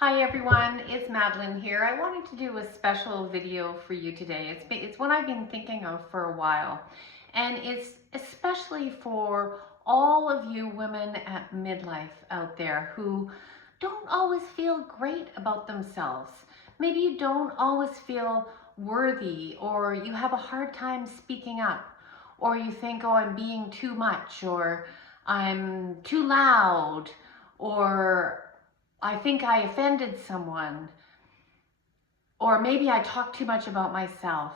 Hi everyone, it's Madeline here. I wanted to do a special video for you today. It's one I've been thinking of for a while, and it's especially for all of you women at midlife out there who don't always feel great about themselves. Maybe you don't always feel worthy, or you have a hard time speaking up, or you think, oh, I'm being too much, or I'm too loud, or I think I offended someone, or maybe I talk too much about myself.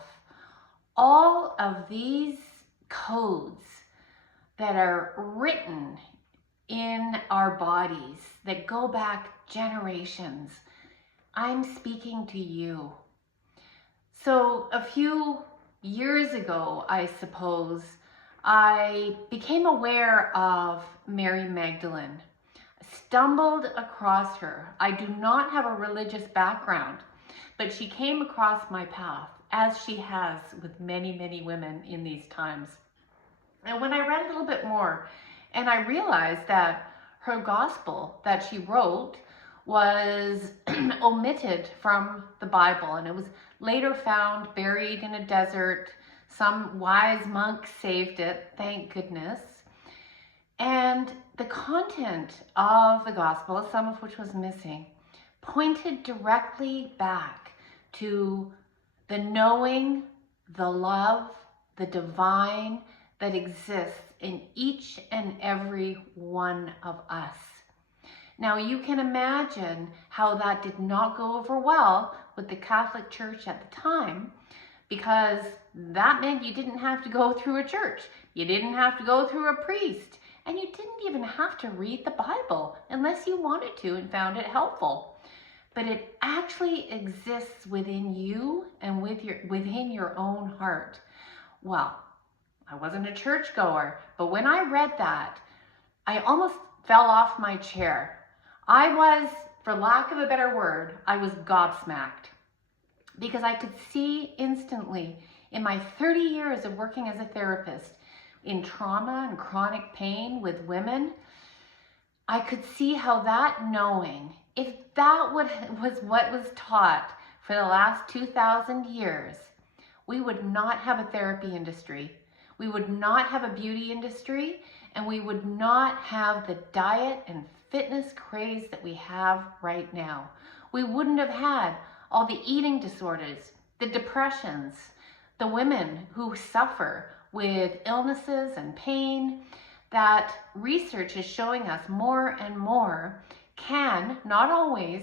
All of these codes that are written in our bodies that go back generations, I'm speaking to you. So a few years ago, I suppose, I became aware of Mary Magdalene. Stumbled across her. I do not have a religious background, but she came across my path, as she has with many, many women in these times. And when I read a little bit more, and I realized that her gospel that she wrote was omitted from the Bible, and it was later found buried in a desert. Some wise monk saved it, thank goodness. And the content of the gospel, some of which was missing, pointed directly back to the knowing, the love, the divine that exists in each and every one of us. Now you can imagine how that did not go over well with the Catholic Church at the time, because that meant you didn't have to go through a church. You didn't have to go through a priest. And you didn't even have to read the Bible unless you wanted to and found it helpful. But it actually exists within you and within your own heart. Well, I wasn't a churchgoer, but when I read that, I almost fell off my chair. I was, for lack of a better word, I was gobsmacked, because I could see instantly in my 30 years of working as a therapist in trauma and chronic pain with women, I could see how that knowing, if that was what was taught for the last 2,000 years, we would not have a therapy industry, we would not have a beauty industry, and we would not have the diet and fitness craze that we have right now. We wouldn't have had all the eating disorders, the depressions, the women who suffer with illnesses and pain that research is showing us more and more can not always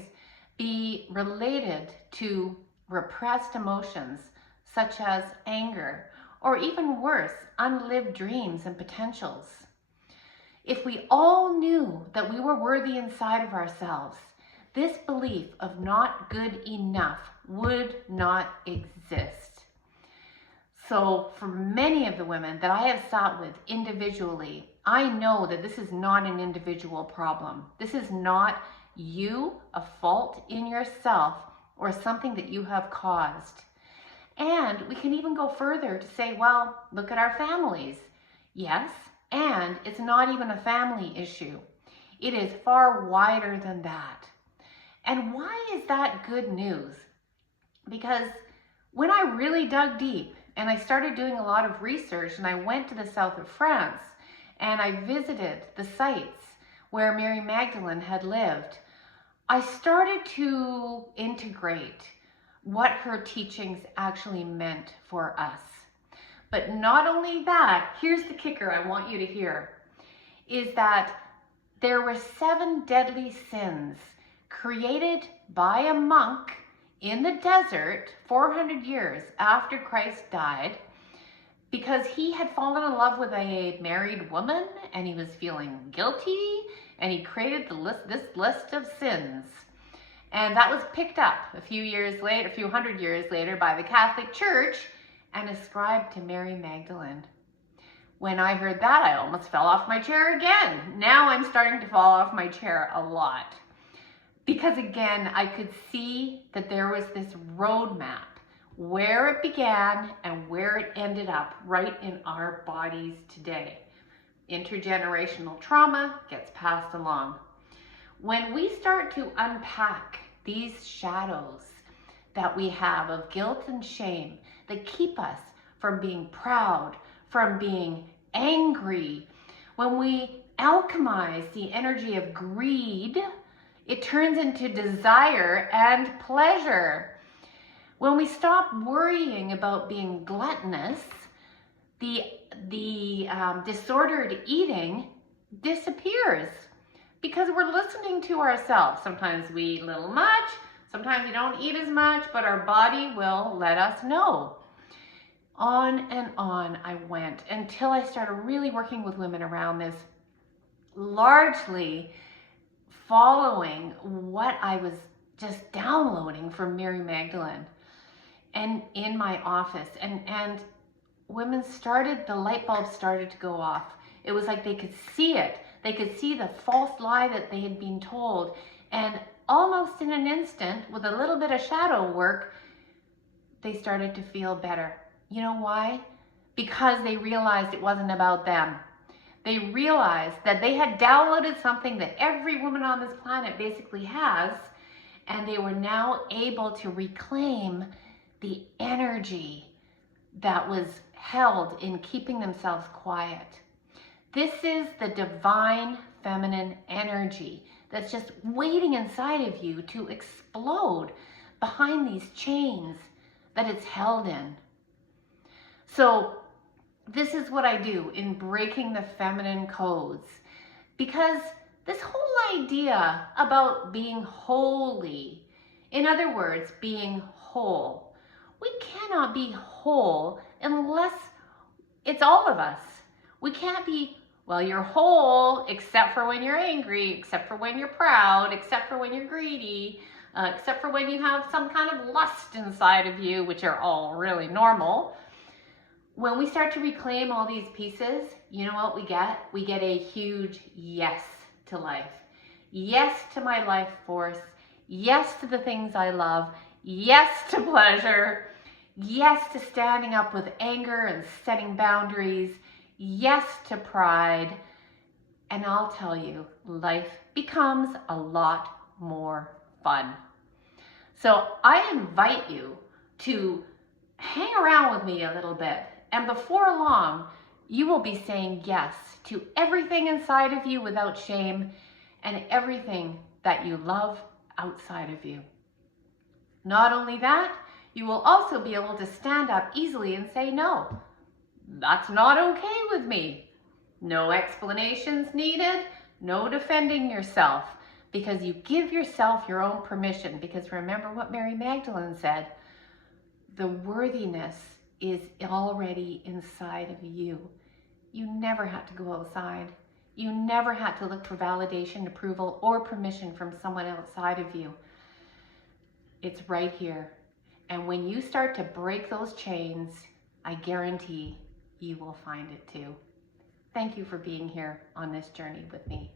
be related to repressed emotions such as anger, or even worse, unlived dreams and potentials. If we all knew that we were worthy inside of ourselves, this belief of not good enough would not exist. So for many of the women that I have sat with individually, I know that this is not an individual problem. This is not you, a fault in yourself, or something that you have caused. And we can even go further to say, well, look at our families. Yes, and it's not even a family issue. It is far wider than that. And why is that good news? Because when I really dug deep, and I started doing a lot of research, and I went to the south of France and I visited the sites where Mary Magdalene had lived, I started to integrate what her teachings actually meant for us. But not only that, here's the kicker I want you to hear, is that there were 7 deadly sins created by a monk in the desert 400 years after Christ died, because he had fallen in love with a married woman and he was feeling guilty, and he created this list of sins. And that was picked up a few hundred years later by the Catholic Church and ascribed to Mary Magdalene. When I heard that, I almost fell off my chair again. Now I'm starting to fall off my chair a lot. Because again, I could see that there was this roadmap, where it began and where it ended up right in our bodies today. Intergenerational trauma gets passed along. When we start to unpack these shadows that we have of guilt and shame that keep us from being proud, from being angry, when we alchemize the energy of greed, it turns into desire and pleasure. When we stop worrying about being gluttonous, the disordered eating disappears because we're listening to ourselves. Sometimes we eat a little much, sometimes we don't eat as much, but our body will let us know. On and on I went until I started really working with women around this, largely following what I was just downloading from Mary Magdalene and in my office. And women started, the light bulb started to go off. It was like they could see it. They could see the false lie that they had been told. And almost in an instant, with a little bit of shadow work, they started to feel better. You know why? Because they realized it wasn't about them. They realized that they had downloaded something that every woman on this planet basically has, and they were now able to reclaim the energy that was held in keeping themselves quiet. This is the divine feminine energy that's just waiting inside of you to explode behind these chains that it's held in. So this is what I do in breaking the feminine codes, because this whole idea about being holy, in other words, being whole, we cannot be whole unless it's all of us. We can't be, well, you're whole except for when you're angry, except for when you're proud, except for when you're greedy, except for when you have some kind of lust inside of you, which are all really normal. When we start to reclaim all these pieces, you know what we get? We get a huge yes to life. Yes to my life force. Yes to the things I love. Yes to pleasure. Yes to standing up with anger and setting boundaries. Yes to pride. And I'll tell you, life becomes a lot more fun. So I invite you to hang around with me a little bit. And before long, you will be saying yes to everything inside of you without shame and everything that you love outside of you. Not only that, you will also be able to stand up easily and say, no, that's not okay with me. No explanations needed, no defending yourself, because you give yourself your own permission. Because remember what Mary Magdalene said, the worthiness is already inside of you. You never had to go outside. You never had to look for validation, approval, or permission from someone outside of you. It's right here. And when you start to break those chains, I guarantee you will find it too. Thank you for being here on this journey with me.